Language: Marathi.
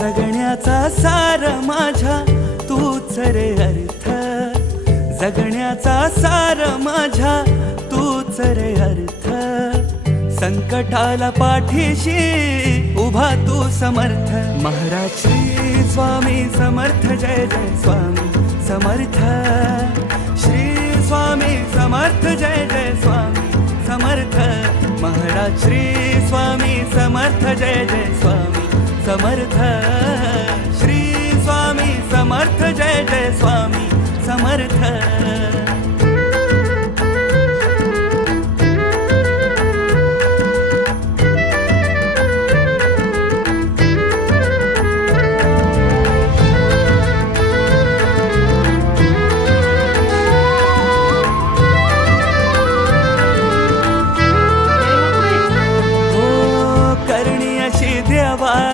जगण्याचा सार माझ्या तूच रे अर्थ, जगण्याचा सार माझ्या तूच रे अर्थ. संकटाला पाठीशी उभा तू समर्थ. महाराज श्री स्वामी समर्थ, जय जय स्वामी समर्थ. श्री स्वामी समर्थ, जय जय स्वामी समर्थ. महाराज श्री स्वामी समर्थ, जय जय स्वामी समर्थ. श्री स्वामी समर्थ, जय जय स्वामी समर्थ.